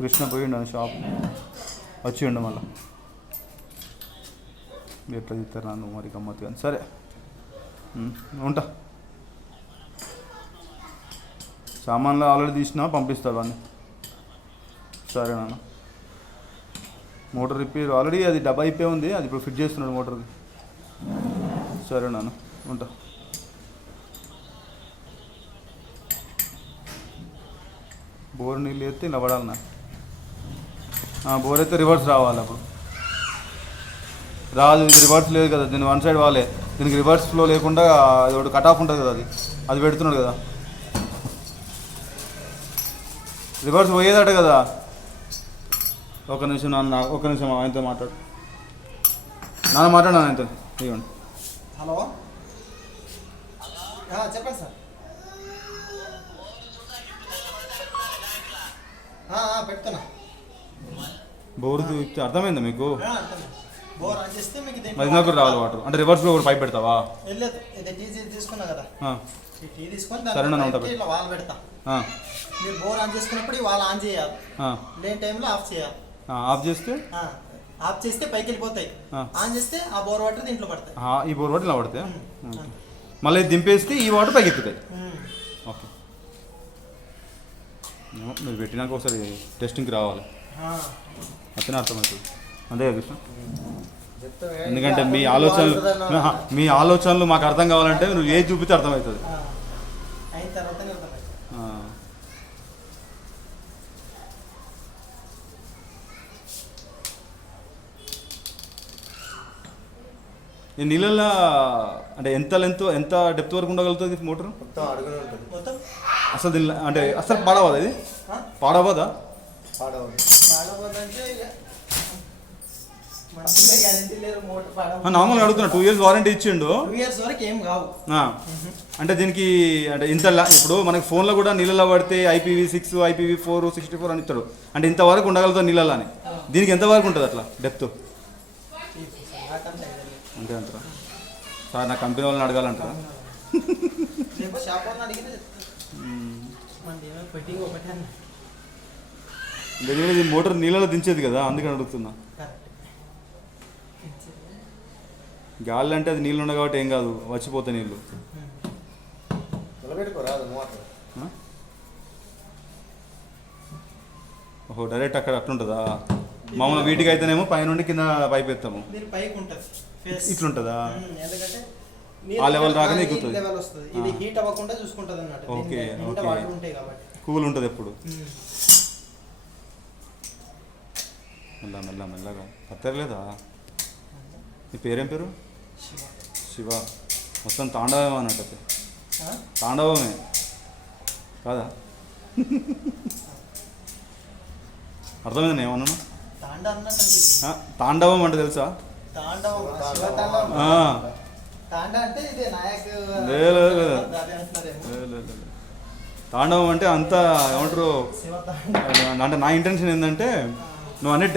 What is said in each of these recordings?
కృష్ణ పోయిండు షాప్ వచ్చిండు మళ్ళీ ఎట్లా తీస్తారు నన్ను మరి గమ్మత్తు కానీ సరే ఉంటా. సామాన్లు ఆల్రెడీ తీసినా పంపిస్తాను అన్నీ. సరే నాన్న. మోటార్ రిపేర్ ఆల్రెడీ అది డబ్బా అయిపోయి ఉంది, అది ఇప్పుడు ఫిట్ చేస్తున్నాడు మోటార్కి. సరే నాన్న ఉంటా. బోర్ నీళ్ళు ఎత్తే ఇలా పడాలన్నా. బోర్ అయితే రివర్స్ రావాలి, అప్పుడు రాదు. ఇది రివర్స్ లేదు కదా, దీని వన్ సైడ్ వాళ్ళే. దీనికి రివర్స్ ఫ్లో లేకుండా అది ఒకటి కట్ ఆఫ్ ఉంటుంది కదా, అది పెడుతున్నాడు కదా. రివర్స్ పోయేదట కదా. ఒక నిమిషం నాన్న, ఒక నిమిషం ఆయనతో మాట్లాడు. నాన్న మాట్లాడు ఆయనతో. ఇవ్వండి. హలో చెప్పండి సార్. పెడుతున్నా. బోర్ అర్థమైందా మీకు? బోర్ ఆన్ చేస్తే మీకు మదినాకు రావాలి వాటర్. అంటే రివర్స్లో కూడా పైప్ పెడతావా? వెళ్ళలేదు, ఇది టీ తీసుకున్నా కదా, టీ తీసుకొని సరే ఇట్లా వాల్ పెడతా. మీరు బోర్ ఆన్ చేసుకున్నప్పుడు ఈ వాల్ ఆన్ చేయాలి, లేని టైంలో ఆఫ్ చేయాలి. ఆఫ్ చేస్తే పైకి వెళ్ళిపోతాయి, ఆన్ చేస్తే ఆ బోర్ వాటర్ దీంట్లో పడతాయి. ఈ బోర్ వాటర్ ఇలా పడతాయి. మళ్ళీ దింపేస్తే ఈ వాటర్ పైకి ఎక్కుతాయి. ఓకే, మీరు పెట్టినాక ఒకసారి టెస్టింగ్కి రావాలి, అతనే అర్థమవుతుంది. అంతే కదా కృష్ణ? ఎందుకంటే మీ ఆలోచనలు మాకు అర్థం కావాలంటే నువ్వు ఏది చూపితే అర్థమవుతుంది. ఈ నీళ్ళల్లో అంటే ఎంత లెంత్, ఎంత డెప్త్ వరకు ఉండగలుగుతుంది మోటార్? అసలు దీనిలో అంటే అసలు పాడవదా? ఇది పాడవదా? నార్మల్గా అడుగుతున్నా. 2 years వారంటీ ఇచ్చిండు. 2 years వరకు ఏం కావు. అంటే దీనికి అంటే ఇంత ఇప్పుడు మనకి ఫోన్లో కూడా నీళ్ళలో పడితే IPv6, IPv4, 64 అని ఇస్తాడు. అంటే ఇంతవరకు ఉండగలుగుతుంది నీళ్ళలో అని. దీనికి ఎంతవరకు ఉంటుంది అట్లా డెప్త్? అంతే అంటారా సార్? నా కంపెనీ వాళ్ళని అడగాలంటారా? ఇది మోటార్ నీళ్ళలో దించేది కదా, అందుకని అడుగుతున్నా. గాలి అంటే అది నీళ్ళు ఉన్నాయి కాబట్టి ఏం కాదు, వచ్చిపోతాయి నీళ్ళు. ఓహో, డైరెక్ట్ అక్కడ అట్లుంటుందా? మామూలు వీటికి అయితేనేమో పైనుండి కింద పైప్ ఎత్తాము, ఇట్లుంటుందా? ఆ లెవెల్ రాగానే ఎక్కుతుంది. ఓకే ఓకే, కూల్ ఉంటుంది ఎప్పుడు. మెల్లగా కత్తరలేదా? నీ పేరేం పేరు? శివ. మొత్తం తాండవమే అన్నట్టు. తాండవమే కాదా? అర్థమైంది ఏమన్నా? తాండవం అంటే తెలుసా? తాండవం అంటే అంత ఏమంటారు అంటే నా ఇంటెన్షన్ ఏంటంటే నువ్వు అన్ని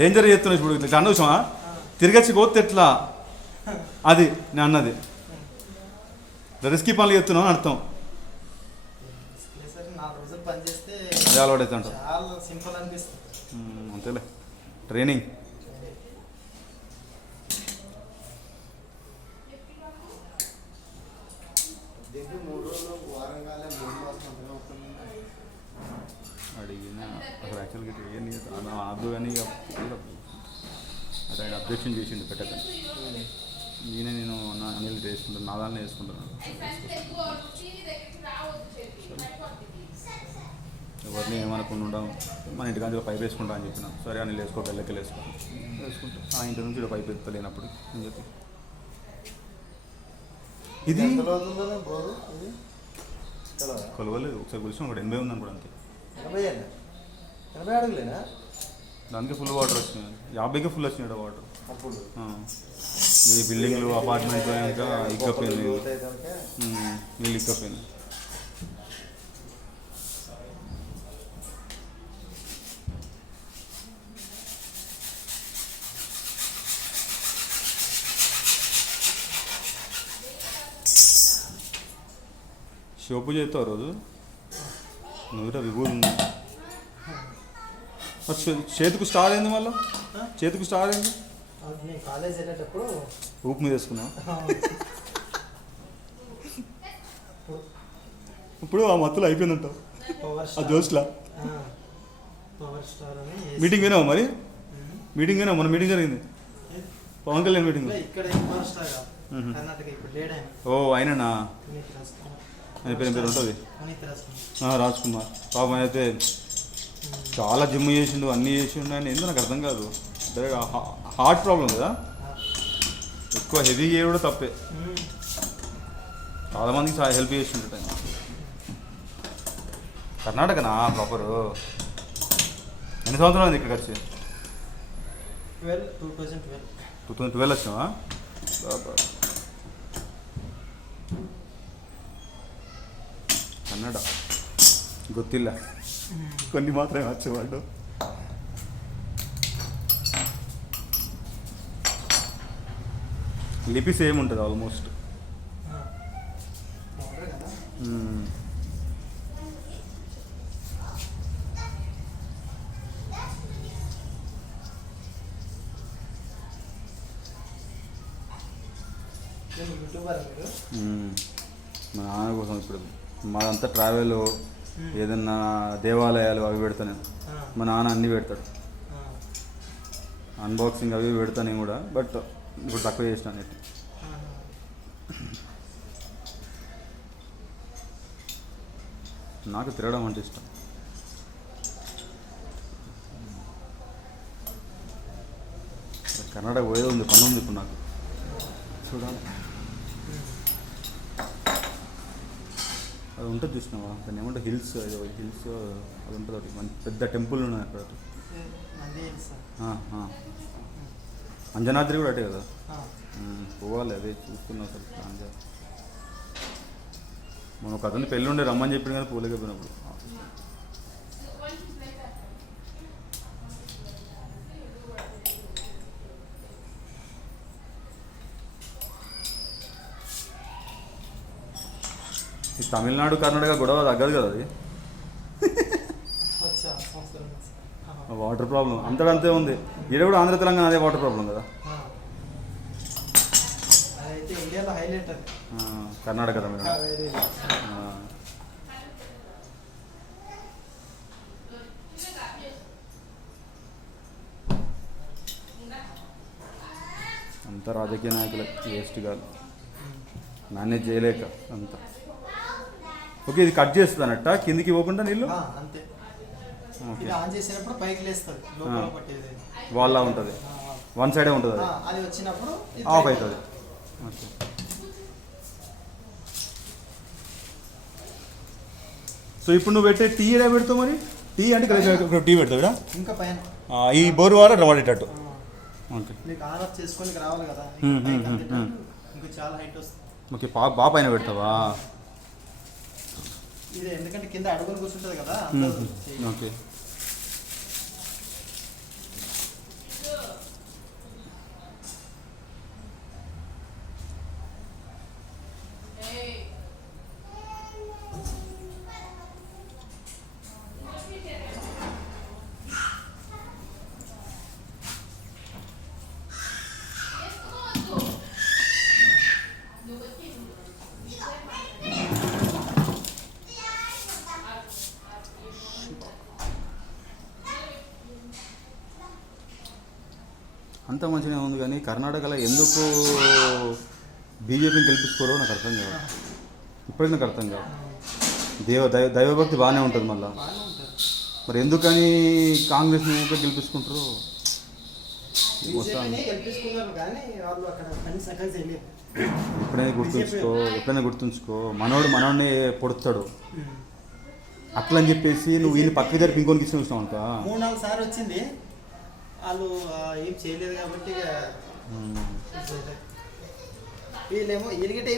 డేంజర్ చేస్తున్నావు. ఇప్పుడు ఇట్లా అనవసరమా? తిరిగచ్చి పోతే ఎట్లా, అది నేను అన్నది. రిస్కీ పనులు చేస్తున్నావు అని అర్థం. అలవాటు అవుతా ఉంటాం అంతేలే, ట్రైనింగ్. అడిగిన అసలు యాక్చువల్గా అద్దు కానీ అదే అబ్జెక్షన్ చేసిండు పెట్టకని. నేను అనిల్ వేసుకుంటాను, నా దాన్ని వేసుకుంటాను. ఎవరిని ఏమనుకుండా ఉండడం, మన ఇంటికాంచి పైప్ వేసుకుంటా అని చెప్పిన. సరే అని వేసుకో, వెళ్ళకి వేసుకుంటా. ఆ ఇంటి నుంచి పైప్ ఎత్తలేనప్పుడు అని చెప్పి ఇది కొలవలేదు. ఒకసారి కొలిసిన ఒకటి 80 ఉందని కూడా. అంతే, 80 అడుగులేనా? దానికి ఫుల్ వాటర్ వచ్చినాయి. 50కి ఫుల్ వచ్చినాయి వాటర్. ఈ బిల్డింగ్లు అపార్ట్మెంట్లు ఇంకా ఇక్కపోయింది, నీళ్ళు ఇక్కపోయింది. శివ పూజ చేస్తావు రోజు? నువ్వురా విభూది ఉంది. చేతికి స్టార్ అయింది మళ్ళీ, చేతికి స్టార్ అయింది. అది నేను కాలేజ్ వెళ్ళేటప్పుడు ఊపు మీద వేసుకున్నా. ఇప్పుడు ఆ మత్తులో అయిపోయిందంట పవర్ ఆ స్టార్ జోస్లా. పవర్ స్టార్ అని మీటింగ్ వినావు మరి? మీటింగ్ వినావు? మన మీటింగ్ జరిగింది, పవన్ కళ్యాణ్ మీటింగ్. ఇక్కడ పవర్ స్టార్ కర్ణాటక ఇప్పుడు లేడు ఆయన. ఓ ఆయననా? పునీత్ రాజ్ కుమార్. ఆయన పేరు ఉంటుంది పునీత్ రాజ్ కుమార్. రాజ్ కుమార్. పాపం అయితే చాలా జిమ్ చేసిండు, అన్నీ చేసిండు. ఆయన ఏందో నాకు అర్థం కాదు. హార్ట్ ప్రాబ్లం కదా, ఎక్కువ హెవీ చేయడం తప్పే. చాలామందికి చాలా హెల్ప్ చేసిండు ఆయన. కర్ణాటకనా ప్రాపరు? ఎన్ని సంవత్సరాలు ఉంది ఇక్కడికి వచ్చి? 2012. 2012 వచ్చావా? కన్నడ ಗೊತ್ತಿಲ್ಲ, కొన్ని మాత్రమే వచ్చేవాడు. లిపి సేమ్ ఉంటుంది ఆల్మోస్ట్. యూట్యూబర్ మీరు? మా నాన్న కోసం ఇప్పుడు మాదంతా ట్రావెల్, ఏదన్నా దేవాలయాలు అవి పెడతా నేను. మా నాన్న అన్నీ పెడతాడు, అన్బాక్సింగ్ అవి పెడతా నేను కూడా. బట్ ఇప్పుడు తక్కువ చేసినా నేను. నాకు తిరగడం అంటే ఇష్టం. కర్ణాటక పోయేది ఉంది, పని ఉంది ఇప్పుడు నాకు. చూడాలి. అది ఉంటుంది చూసినావా, దాన్ని ఏమంటే హిల్స్, హిల్స్ అది ఉంటుంది. ఒకటి మంచి పెద్ద టెంపుల్ ఉన్నాయి అక్కడ. అంజనాద్రి కూడా అటే కదా. పోవాలి, అదే చూస్తున్నా అసలు ప్లాన్ చేయాలి. మనం ఒక అతని పెళ్ళి ఉండే రమ్మని చెప్పింది కానీ పోలేకపోయినప్పుడు. ఈ తమిళనాడు కర్ణాటక గొడవ తగ్గదు కదా అది. వాటర్ ప్రాబ్లం అంతటా అంతే ఉంది. ఇక్కడ కూడా ఆంధ్ర తెలంగాణ అదే వాటర్ ప్రాబ్లం కదా. కర్ణాటక తమిళనాడు. అంతా రాజకీయ నాయకులే, వేస్ట్ కాదు, మేనేజ్ చేయలేక అంతా. ఓకే, ఇది కట్ చేస్తుందన్నట్ట కిందికి ఇవ్వకుండా నీళ్ళు. అంతే. ఇది ఆన్ చేసినప్పుడు పైకి లేస్తుంది, లోపల పట్టేది వాళ్ళ ఉంటుంది, వన్ సైడే ఉంటుంది. అది వచ్చినప్పుడు ఆఫ్ అవుతుంది. ఓకే. సో ఇప్పుడు నువ్వు పెట్టే టీ ఎలా పెడతావు మరి? టీ అంటే టీ పెడతావు ఇంకా పైన ఈ బోర్ వాటర్ వాడేటట్టు. ఓకే, మీకు ఆన్ ఆఫ్ చేసుకొని రావాలి కదా, ఇంకా చాలా హైట్ వస్తుంది. ఓకే, బాగా పైన పెడతావా? ఇది ఎందుకంటే కింద అడుగులు కూర్చుంటుంది కదా. ఓకే. అంత మంచిగా ఉంది కానీ కర్ణాటకలో ఎందుకు బీజేపీని గెలిపించుకోరో నాకు అర్థం కాదు. ఇప్పటికీ నాకు అర్థం కాదు. దైవభక్తి బాగానే ఉంటుంది మళ్ళీ, మరి ఎందుకని కాంగ్రెస్ని గెలిపించుకుంటారు? ఎప్పుడైనా గుర్తుంచుకో మనోడిని పొడుస్తాడు అట్లా అని చెప్పేసి నువ్వు వీళ్ళు పక్క జరిపి ఇంకోనికి ఇష్టం ఇష్టం అంట. 3-4 సార్లు వచ్చింది, వాళ్ళు ఏం చేయలేదు కాబట్టి వీళ్ళేమో వీళ్ళకి